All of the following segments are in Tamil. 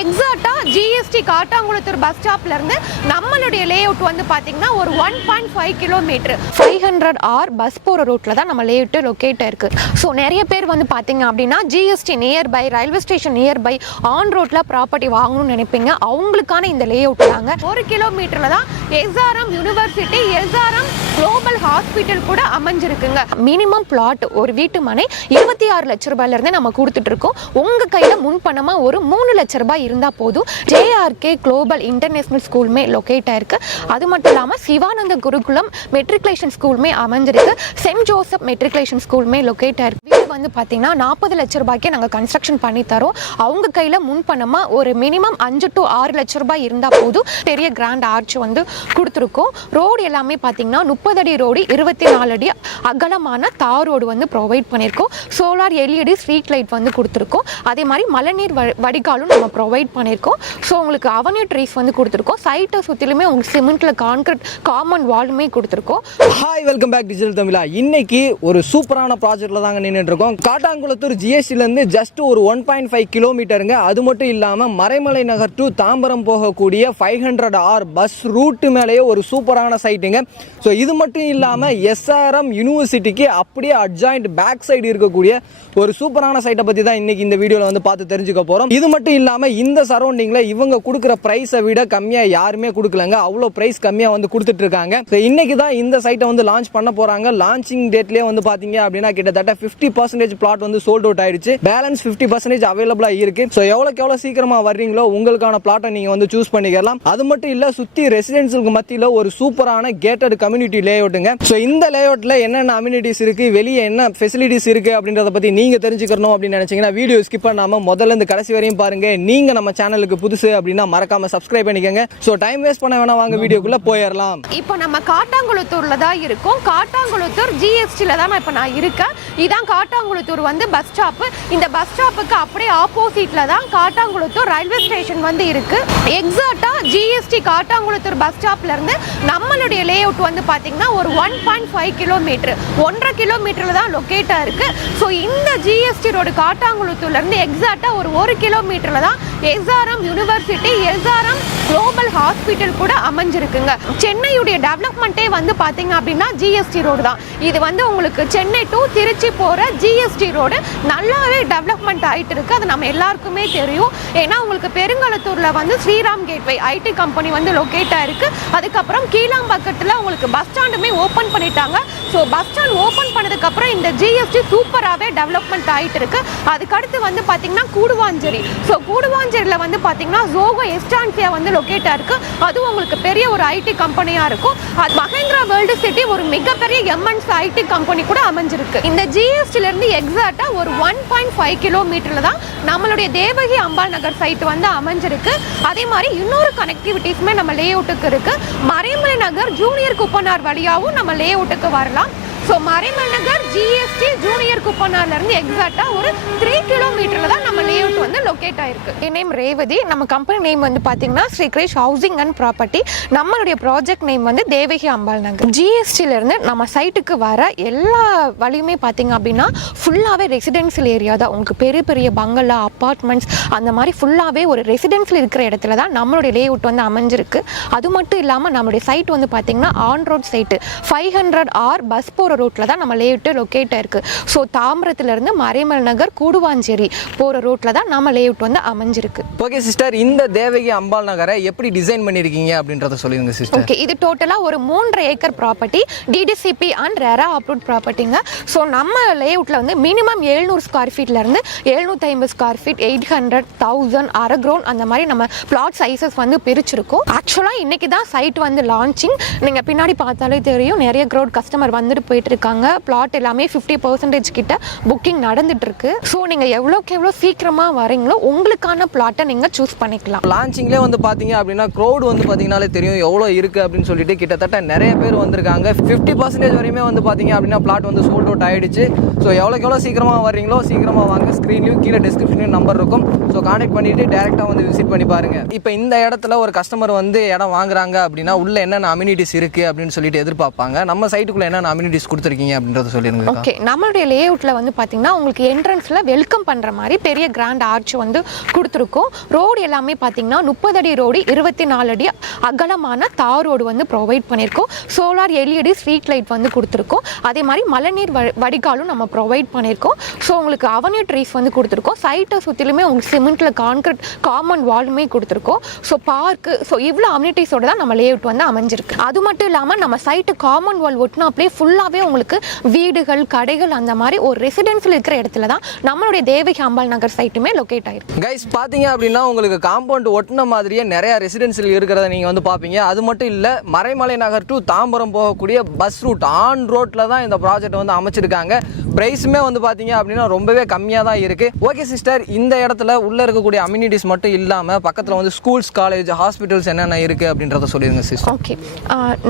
எக்ஸாக்டா ஜிஎஸ்டி காட்டாங்குளத்தூர் பஸ் ஸ்டாப்ல இருந்து நம்மளுடைய லேஅவுட் வந்து பாத்தீங்கன்னா ஒரு 1.5 கிலோமீட்டர் 500R பஸ் போற ரோட்ல தான் நம்ம லேஅவுட் லொகேட் இருக்கு. ஸோ நிறைய பேர் வந்து பாத்தீங்க அப்படின்னா GST nearby, railway station nearby, on ரோட்ல ப்ராப்பர்ட்டி வாங்கணும்னு நினைப்பீங்க. அவங்களுக்கான இந்த லேஅவுட் தாங்க. 1 கிலோமீட்டர்ல தான் SRM university, SRM global hospital கூட அமைஞ்சிருக்குங்க. மினிமம் பிளாட் ஒரு வீட்டு மனை 26 லட்சம் ரூபாயில இருந்து நம்ம கொடுத்துட்டு இருக்கோம். உங்க கையில முன்பணமா ஒரு 3 லட்சம் ரூபாய் இருந்தா போதும். ஜேஆர்கே குளோபல் இன்டர்நேஷனல் ஸ்கூலுமே லொகேட் ஆயிருக்கு. அது மட்டும் இல்லாம சிவானந்த குருகுலம் மெட்ரிகுலேஷன் ஸ்கூலுமே அமைஞ்சிருக்கு. சென்ட் ஜோசப் மெட்ரிகுலேஷன் ஸ்கூலுமே லொகேட் ஆயிருக்கு. வீடு வந்து பாத்தீங்கன்னா 40 லட்சம் ரூபாய்க்கே நாங்க கன்ஸ்ட்ரக்ஷன் பண்ணி தரோம். அவங்க கையில முன்பணமா ஒரு மினிமம் 5 to 6 லட்சம் ரூபாய் இருந்தா போதும். பெரிய கிராண்ட் ஆர்ச் வந்து கொடுத்துருக்கோம். ரோடு எல்லாமே பாத்தீங்கன்னா 30 அடி ரோடு, 24 அடி அகலமான தார் ரோடு வந்து ப்ரொவைட் பண்ணியிருக்கோம். சோலார் எல்இடி ஸ்ட்ரீட் லைட் வந்து கொடுத்துருக்கோம். அதே மாதிரி மழைநீர் வடிகாலும் நம்ம ப்ரொவைட் பண்ணியிருக்கோம். ஸோ உங்களுக்கு அவென்யூ ட்ரீஸ் வந்து கொடுத்துருக்கோம். சைட்டை சுற்றிலுமே உங்களுக்கு சிமெண்ட்ல கான்கிரீட் காமன் வால்மே கொடுத்துருக்கோம். ஹாய், வெல்கம் பேக் டிஜிட்டல் தமிழா. இன்னைக்கு ஒரு சூப்பரான ப்ராஜெக்ட்ல தாங்க நின்றுட்டு இருக்கோம். காட்டாங்குளத்தூர் ஜிஎஸ்டிலேருந்து ஜஸ்ட் ஒரு 1.5 கிலோமீட்டருங்க. அது மட்டும் இல்லாமல் மறைமலை நகர் டு தாம்பரம் போகக்கூடிய 500R பஸ் ரூட்டு மேலேயே ஒரு சூப்பரான சைட்டுங்க. ஸோ இது மட்டும் இல்லாமல் எஸ்ஆர்எம் யூனிவர்சிட்டிக்கு அப்படியே அட்ஜாயிண்ட் பேக் சைடு இருக்கக்கூடிய ஒரு சூப்பரான சைட்டை பற்றி தான் இன்னைக்கு இந்த வீடியோவில் வந்து பார்த்து தெரிஞ்சுக்க போகிறோம். இது மட்டும் இல்லாமல் இந்த சரௌண்டிங்கில் இவங்க கொடுக்குற ப்ரைஸை விட கம்மியாக யாருமே கொடுக்கலங்க. அவ்வளோ ப்ரைஸ் கம்மியாக வந்து கொடுத்துட்டு இருக்காங்க. ஸோ இன்னைக்கு தான் இந்த சைட்டை வந்து லான்ச் பண்ண போகிறாங்க. லான்ச்சிங் டேட்லேயே வந்து பார்த்தீங்க அப்படின்னா கிட்டத்தட்ட 50% பிளாட் வந்து சோல்ட் அவுட் ஆயிடுச்சு. பேலன்ஸ் 50% அவைலபிளாக இருக்கு. ஸோ எவ்வளோ சீக்கிரமாக வர்றீங்களோ உங்களுக்கான பிளாட்டை நீங்கள் வந்து சூஸ் பண்ணிக்கலாம். அது மட்டும் இல்லை, சுற்றி ரெசிடென்சியலுக்கு மத்தியில் ஒரு சூப்பரான கேட்டட் கம்யூனிட்டி லேஅவுட்டுங்க. ஸோ இந்த லேஅவுட்டில் என்னென்ன அம்யூனிட்டிஸ் இருக்கு, வெளியே என்ன ஃபெசிலிட்டிஸ் இருக்கு அப்படின்றத பற்றி நீங்க தெரிஞ்சுக்கணும் அப்படின்னு நினைச்சீங்கன்னா வீடியோ ஸ்கிப் பண்ணாம முதல்ல இருந்து கடைசி வரையும் பாருங்க. நீங்க நம்ம சேனலுக்கு புதுசு அப்படின்னா மறக்காம சப்ஸ்கிரைப் பண்ணிக்கங்க. சோ டைம் வேஸ்ட் பண்ண வேணாம், வாங்க வீடியோக்குள்ள போயிடலாம். இப்போ நம்ம காட்டாங்குளத்தூர்ல தான் இருக்கோம். காட்டாங்குளத்தூர் ஜிஎஸ்டில தான் இப்போ நான் இருக்கேன். இதான் காட்டாங்குளத்தூர் வந்து பஸ் ஸ்டாப். இந்த பஸ் ஸ்டாப்புக்கு அப்படியே ஆப்போசிட்ல தான் காட்டாங்குளத்தூர் ரயில்வே ஸ்டேஷன் வந்து இருக்கு. எக்ஸாக்டா ஜிஎஸ்டி காட்டாங்குளத்தூர் பஸ் ஸ்டாப்ல இருந்து நம்மளுடைய லேஅவுட் வந்து பாத்தீங்கன்னா ஒரு 1.5 கிலோமீட்டர் 1.5 கிலோமீட்டர்ல தான் லொகேட் இருக்கு. ஸோ இந்த ஜிஎஸ்டி ரோடு காட்டாங்குளத்தூர்ல இருந்து எக்ஸாக்டா ஒரு 1 கிலோமீட்டர்ல தான் SRM university, SRM global hospital கூட அமைஞ்சிருக்குங்க. சென்னையுடைய டெவலப்மெண்ட்டே வந்து பாத்தீங்க அப்படின்னா ஜிஎஸ்டி ரோடு தான். இது வந்து உங்களுக்கு சென்னை டு திருச்சி போற ஜிஎஸ்டி ரோடு நல்லாவே டெவலப்மெண்ட் ஆயிட்டு இருக்கு. அது நம்ம எல்லாருக்குமே தெரியும். ஏன்னா உங்களுக்கு பெருங்கலத்தூர்ல வந்து ஸ்ரீராம் கேட்வே ஐடி கம்பெனி வந்து லொகேட் ஆயிருக்கு. அதுக்கப்புறம் கீழாம்பாக்கத்துல உங்களுக்கு பஸ் ஸ்டாண்டுமே ஓபன் பண்ணிட்டாங்க. ஸோ பஸ் ஸ்டாண்ட் ஓபன் பண்ணதுக்கு அப்புறம் இந்த ஜிஎஸ்டி சூப்பராகவே டெவலப்மெண்ட் ஆகிட்டு இருக்கு. அதுக்கடுத்து வந்து பார்த்தீங்கன்னா கூடுவாஞ்சேரி. ஸோ கூடுவாஞ்சேரியில் வந்து பார்த்தீங்கன்னா ஜோகோ எஸ்டான்சியா வந்து லொகேட்டாக இருக்கு. அதுவும் உங்களுக்கு பெரிய ஒரு ஐடி கம்பெனியாக இருக்கும். அது மஹேந்திரா வேர்ல்டு சிட்டி ஒரு மிகப்பெரிய எம்என்சி ஐடி கம்பெனி கூட அமைஞ்சிருக்கு. இந்த ஜிஎஸ்டிலேருந்து எக்ஸாக்டாக ஒரு 1.5 கிலோமீட்டரில் தான் நம்மளுடைய தேவகி அம்பாள் நகர் சைட் வந்து அமைஞ்சிருக்கு. அதே மாதிரி இன்னொரு கனெக்டிவிட்டிஸுமே நம்ம லேஅவுட்டுக்கு இருக்கு. மறைமலை நகர் ஜூனியர் குப்பனார் வழியாகவும் நம்ம லேஅவுட்டுக்கு வரலாம். ஸோ மறைமலை நகர் ஜிஎஸ்டி ஜூனியர் குப்பனார்ல இருந்து எக்ஸாக்டா ஒரு 3 கிலோமீட்டர்ல தான் நம்ம லேஅவுட் வந்து லொகேட் ஆயிருக்கு. என் நேம் ரேவதி. நம்ம கம்பெனி நேம் வந்து பாத்தீங்கன்னா Sri Grace housing and property. நம்மளுடைய ப்ராஜெக்ட் நேம் வந்து தேவகி அம்பாள் நகர். ஜிஎஸ்டில இருந்து நம்ம சைட்டுக்கு வர எல்லா வழியுமே பாத்தீங்க அப்படின்னா ஃபுல்லாவே ரெசிடென்சியல் ஏரியா தான். உங்களுக்கு பெரிய பெரிய பங்களா, அப்பார்ட்மெண்ட்ஸ் அந்த மாதிரி ஃபுல்லாவே ஒரு ரெசிடென்சியல் இருக்கிற இடத்துல தான் நம்மளுடைய லேஅவுட் வந்து அமைஞ்சிருக்கு. அது மட்டும் இல்லாம நம்மளுடைய சைட் வந்து பாத்தீங்கன்னா on road site 500R bus போற ரோட்ல தான் நம்ம லேஅவுட் லொகேட் ஆயிருக்கு. ஸோ தாம்பரத்துல இருந்து மறைமலை நகர் கூடுவாஞ்சேரி போற ரோட்ல தான் நம்ம லேஅவுட் வந்து அமைஞ்சிருக்கு. ஓகே சிஸ்டர், இந்த தேவகி அம்பாள் நகரை எப்படி டிசைன் பண்ணிருக்கீங்க அப்படின்றத சொல்லுங்க சிஸ்டர். ஓகே, இது டோட்டலா ஒரு 3.5 acre property, DTCP and RERA approved ப்ராப்பர்ட்டிங்க. ஸோ நம்ம லேஅவுட்ல வந்து மினிமம் 700 ஸ்கொயர் ஃபீட்ல இருந்து 750 ஸ்கொயர் ஃபீட், 800, 1000, அரை கிரவுண்ட் அந்த மாதிரி நம்ம பிளாட் சைசஸ் வந்து பிரிச்சிருக்கோம். ஆக்சுவலா இன்னைக்கு தான் சைட் வந்து லான்ச்சிங். நீங்க பின்னாடி பார்த்தாலே தெரியும், நிறைய கிரவுண்ட் கஸ்டமர் வந்துட்டு போயிட்டு இருக்காங்க. பிளாட் எல்லாமே 50% கிட்ட புக்கிங் நடந்துட்டு இருக்கு. ஸோ நீங்க எவ்வளோக்கு எவ்வளோ சீக்கிரமா வரீங்களோ உங்களுக்கான பிளாட்டை நீங்க சூஸ் பண்ணிக்கலாம். லான்ச்சிங்லேயே வந்து பாத்தீங்க அப்படின்னா க்ரௌட் வந்து பாத்தீங்கன்னாலே தெரியும் எவ்வளோ இருக்கு அப்படின்னு சொல்லிட்டு கிட்டத்தட்ட நிறைய பேர் வந்திருக்காங்க. 50% வரையுமே வந்து பாத்தீங்க அப்படின்னா பிளாட் வந்து சோல்ட் அவுட் ஆயிடுச்சு. ஸோ எவ்வளோக்கு எவ்வளோ சீக்கிரமா வர்றீங்களோ சீக்கிரமா வாங்க. ஸ்க்ரீன்லையும் கீழே டிஸ்கிரிப்ஷன்லையும் நம்பர் இருக்கும். ஸோ கான்டாக்ட் பண்ணிட்டு டேரெக்டாக வந்து விசிட் பண்ணி பாருங்க. இப்போ இந்த இடத்துல ஒரு கஸ்டமர் வந்து இடம் வாங்குறாங்க அப்படின்னா உள்ள என்னென்ன அம்யூனிட்டிஸ் இருக்கு அப்படின்னு சொல்லிட்டு எதிர்பார்ப்பாங்க. நம்ம சைட்டுக்குள்ள என்னென்ன அம்யூனிட்டிஸ் கொடுத்துருக்கீங்க அப்படின்றத சொல்லிருங்க. ஓகே, நம்மளுடைய லேஅவுட்ல வந்து பாத்தீங்கன்னா உங்களுக்கு என்ட்ரன்ஸ்ல வெல்கம் பண்ற மாதிரி பெரிய கிராண்ட் ஆர்ச் வந்து கொடுத்துருக்கோம். ரோடு எல்லாமே பாத்தீங்கன்னா 30 அடி ரோடு, 24 அடி அகலமான தார் ரோடு வந்து ப்ரொவைட் பண்ணியிருக்கோம். சோலார் LED ஸ்ட்ரீட் லைட் வந்து கொடுத்துருக்கோம். அதே மாதிரி மழைநீர் வடிகாலும் நம்ம ப்ரொவைட் பண்ணியிருக்கோம். ஸோ உங்களுக்கு அவென்யூ ட்ரீஸ் வந்து கொடுத்துருக்கோம். சைட்டை சுற்றிலுமே உங்களுக்கு சிமெண்ட்ல கான்கிரீட் காமன் வாலுமே கொடுத்துருக்கோம். ஸோ பார்க்கு, ஸோ இவ்வளோ அம்யூனிட்டிஸோட தான் நம்ம லேஅவுட் வந்து அமைஞ்சிருக்கு. அது மட்டும் இல்லாமல் நம்ம சைட்டு காமன் வால் ஒட்டினாப்லேயே ஃபுல்லாகவே உங்களுக்கு வீடுகள், கடைகள், அந்த மாதிரி ஒரு ரெசிடென்சியல் இருக்கிற இடத்துல தான் நம்மளுடைய தேவகி அம்பாள் நகர் சைட்டுமே லொக்கேட் ஆயிருக்கு. கைஸ் பார்த்தீங்க அப்படின்னா உங்களுக்கு காம்பவுண்ட் ஒட்டின மாதிரியே நிறைய ரெசிடென்சியல் இருக்கிறத நீங்கள் வந்து பார்ப்பீங்க. அது மட்டும் இல்லை, மறைமலை நகர் டு தாம்பரம் போகக்கூடிய பஸ் ரூட் ஆன் ரோட்டில் தான் இந்த ப்ராஜெக்ட் வந்து அமைச்சிருக்காங்க. ப்ரைஸுமே வந்து பார்த்தீங்க அப்படின்னா ரொம்பவே கம்மியாக தான் இருக்குது. ஓகே சிஸ்டர், இந்த இடத்துல உள்ளே இருக்கக்கூடிய அம்யூனிட்டிஸ் மட்டும் இல்லாமல் பக்கத்தில் வந்து ஸ்கூல்ஸ், காலேஜ், ஹாஸ்பிட்டல்ஸ் என்னென்ன இருக்குது அப்படின்றத சொல்லிடுங்க சிஸ்டர். ஓகே,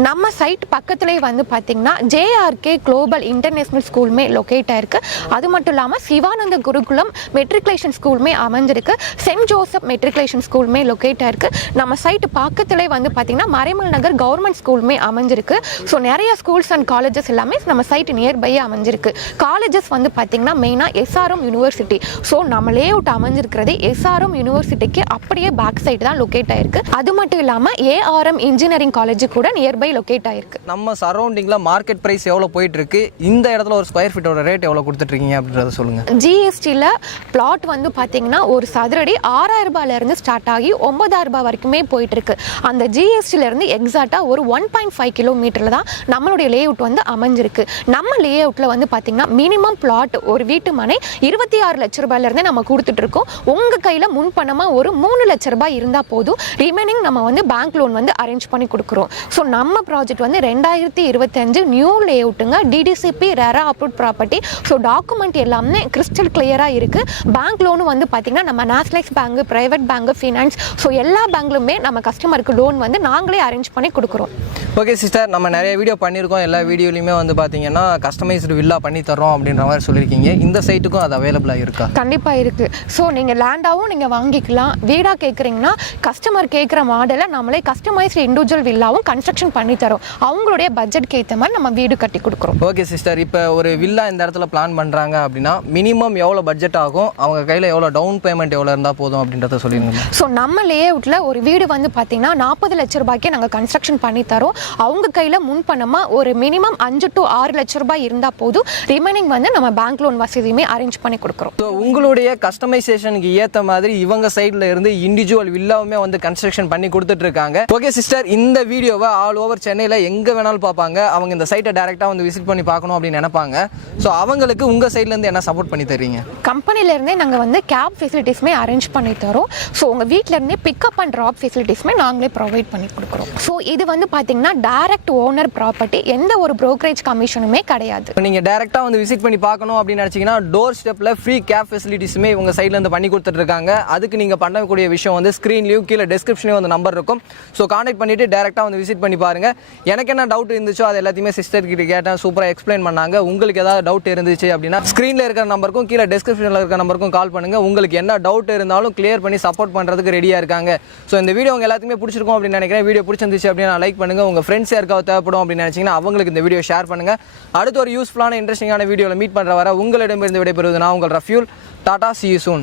நம்ம சைட் பக்கத்துலேயே வந்து பார்த்தீங்கன்னா JRK குளோபல் இன்டர்நேஷ்னல் ஸ்கூலுமே லொக்கேட் ஆயிருக்கு. அது மட்டும் இல்லாமல் சிவானந்த குருகுலம் மெட்ரிகுலேஷன் ஸ்கூலுமே அமைஞ்சிருக்கு. சென்ட் ஜோசப் மெட்ரிகுலேஷன் ஸ்கூலுமே லொக்கேட் ஆயிருக்கு. நம்ம சைட்டு பக்கத்துலேயே வந்து பார்த்தீங்கன்னா மறைமல் நகர் கவர்மெண்ட் ஸ்கூலுமே அமைஞ்சிருக்கு. ஸோ நிறைய ஸ்கூல்ஸ் அண்ட் காலேஜஸ் எல்லாமே நம்ம சைட் நியர்பையே அமைஞ்சிருக்கு. காலேஜஸ் வந்து பார்த்தீங்கன்னா மெயினாக SRM யூனிவர்சிட்டி. ஸோ நம்ம லேஅவுட் அமைஞ்சிருக்கிறது SRM யூனிவர்சிட்டிக்கு அப்படியே பேக் சைடு தான் லொக்கேட் ஆயிருக்கு. அது மட்டும் இல்லாமல் ARM இன்ஜினியரிங் காலேஜ் கூட நியர்பை லொக்கேட் ஆயிருக்கு. நம்ம சரௌண்டிங்கில் மார்க்கெட் ப்ரைஸ் எவ்வளோ போயிட்டு இருக்கு, இந்த இடத்துல ஒரு ஸ்கொயர் ஃபீட்டோட ரேட் எவ்வளோ கொடுத்துட்ருக்கீங்க அப்படின்றத சொல்லுங்கள். GSTல பிளாட் வந்து பார்த்தீங்கன்னா ஒரு சதுரடி 6000 ரூபாயிலிருந்து ஸ்டார்ட் ஆகி 9000 ரூபாய் வரைக்குமே போயிட்டு இருக்கு. அந்த GSTலேருந்து எக்ஸாக்டாக ஒரு 1.5 கிலோமீட்டரில் தான் நம்மளுடைய லேஅவுட் வந்து அமைஞ்சிருக்கு. நம்ம லேஅவுட்டில் வந்து பார்த்தீங்கன்னா மினிமம் பிளாட் ஒரு வீட்டு மனை 26 லட்ச ரூபாயிலிருந்தே நம்ம கொடுத்துட்டு இருக்கோம். உங்கள் கையில் முன்பணமாக ஒரு 3 லட்ச ரூபாய் இருந்தால் போதும். ரிமைனிங் நம்ம வந்து பேங்க் லோன் வந்து அரேஞ்ச் பண்ணி கொடுக்குறோம். ஸோ நம்ம ப்ராஜெக்ட் வந்து 2025 நியூ லேஅவுட்டுங்க. DDCP RERA approve property. So document எல்லாமே கிறிஸ்டல் கிளியராக இருக்குது. பேங்க் லோனும் வந்து பார்த்தீங்கன்னா நம்ம nationalise bank, private bank, finance, so எல்லா பேங்க்லுமே நம்ம கஸ்டமருக்கு லோன் வந்து நாங்களே அரேஞ்ச் பண்ணி கொடுக்குறோம். ஓகே சிஸ்டர், நம்ம நிறைய வீடியோ பண்ணியிருக்கோம். எல்லா வீடியோலையுமே வந்து பார்த்தீங்கன்னா கஸ்டமைஸ்டு வில்லா பண்ணி தரோம் அப்படின்ற மாதிரி சொல்லியிருக்கீங்க. இந்த சைட்டுக்கும் அது அவைலபிளாக இருக்கா? கண்டிப்பாக இருக்குது. ஸோ நீங்கள் லேண்டாகவும் நீங்கள் வாங்கிக்கலாம். வீடாக கேட்குறீங்கன்னா கஸ்டமர் கேட்குற மாடலை நம்மளே கஸ்டமைஸ்டு இண்டிவிஜுவல் வில்லாவும் கன்ஸ்ட்ரக்ஷன் பண்ணி தரோம். அவங்களுடைய பட்ஜெட்க்கு ஏற்ற மாதிரி நம்ம வீடு கட்டி கொடுக்குறோம். ஓகே சிஸ்டர், இப்போ ஒரு வில்லா இந்த இடத்துல பிளான் பண்ணுறாங்க அப்படின்னா மினிமம் எவ்வளோ பட்ஜெட் ஆகும், அவங்க கையில் எவ்வளோ டவுன் பேமெண்ட் எவ்வளோ இருந்தால் போதும் அப்படின்றத சொல்லிடுங்க. ஸோ நம்ம லேஅவுட்டில் ஒரு வீடு வந்து பார்த்தீங்கன்னா 40 லட்ச ரூபாய்க்கே நாங்கள் கன்ஸ்ட்ரக்ஷன் பண்ணி தரோம். அவங்க கையில் முன்பணமாக ஒரு மினிமம் 5 to 6 லட்ச ரூபாய் இருந்தால் போதும். ரிமைனிங் வந்து நம்ம பேங்க் லோன் வசதியுமே அரேஞ்ச் பண்ணி கொடுக்குறோம். ஸோ உங்களுடைய கஸ்டமைசேஷனுக்கு ஏற்ற மாதிரி இவங்க சைடில் இருந்து இண்டிவிஜுவல் வில்லாவுமே வந்து கன்ஸ்ட்ரக்ஷன் பண்ணி கொடுத்துட்டு இருக்காங்க. ஓகே சிஸ்டர், இந்த வீடியோவை ஆல் ஓவர் சென்னையில் எங்கே வேணாலும் பார்ப்பாங்க. அவங்க இந்த சைட்டை டேரெக்டாக வந்து விசிட் பண்ணி பார்க்கணும் அப்படின்னு நினைப்பாங்க. ஸோ அவங்களுக்கு உங்கள் சைட்லேருந்து என்ன சப்போர்ட் பண்ணி தருவீங்க? கம்பெனிலேருந்தே நாங்கள் வந்து கேப் ஃபெசிலிட்டிஸுமே அரேஞ்ச் பண்ணி தரோம். ஸோ உங்கள் வீட்டிலேருந்தே பிக்கப் அண்ட் ட்ராப் ஃபெசிலிட்டிஸுமே நாங்களே ப்ரொவைட் பண்ணி கொடுக்குறோம். ஸோ இது வந்து பார்த்தீங்கன்னா டைரக்ட் ஓனர் ப்ராப்பர்ட்டி, எந்த ஒரு ப்ரோக்கரேஜ் கமிஷனுமே கிடையாது. நீங்கள் டேரெக்டாக வந்து விசிட் பண்ணி பார்க்கணும் அப்படின்னு நினச்சிங்கன்னா டோர் ஸ்டெப்பில் ஃப்ரீ கேப் ஃபெசிலிட்டிஸுமே உங்கள் சைட்லேருந்து பண்ணி கொடுத்துட்ருக்காங்க. அதுக்கு நீங்கள் பண்ணக்கூடிய விஷயம் வந்து ஸ்க்ரீன்லேயும் கீழே டிஸ்கிரிப்ஷன்லேயும் வந்து நம்பர் இருக்கும். ஸோ கான்டாக்ட் பண்ணிவிட்டு டேரெக்டாக வந்து விசிட் பண்ணி பாருங்கள். எனக்கு என்ன டவுட் இருந்துச்சோ அது எல்லாத்தையுமே சிஸ்டர் கிட்ட கேட்டேன், சூப்பராக எக்ஸ்பிளைன் பண்ணாங்க. உங்களுக்கு ஏதாவது டவுட் இருந்துச்சு அப்படின்னா ஸ்க்ரீனில் இருக்கிற நம்பருக்கும் கீழே டிஸ்கிரிப்ஷனில் இருக்கிற நம்பருக்கும் கால் பண்ணுங்கள். உங்களுக்கு என்ன டவுட் இருந்தாலும் கிளியர் பண்ணி சப்போர்ட் பண்ணுறதுக்கு ரெடியாக இருக்காங்க. ஸோ இந்த வீடியோ உங்கள் எல்லாத்துக்குமே பிடிச்சிருக்கும் அப்படின்னு நினைக்கிறேன். வீடியோ பிடிச்சிருந்துச்சு அப்படின்னா லைக் பண்ணுங்கள். உங்கள் ஃப்ரெண்ட்ஸ் யாருக்காவது தேவைப்படும் அப்படின்னு நினச்சிங்கன்னா அவங்களுக்கு இந்த வீடியோ ஷேர் பண்ணுங்கள். அடுத்து ஒரு யூஸ்ஃபுல்லான இன்ட்ரெஸ்டிங்கான வீடியோவில் மீட் பண்ணுற வர உங்களிடமிருந்து விடைபெறுவது நான் உங்கள் ரஃப்யூல். Tata, see you soon.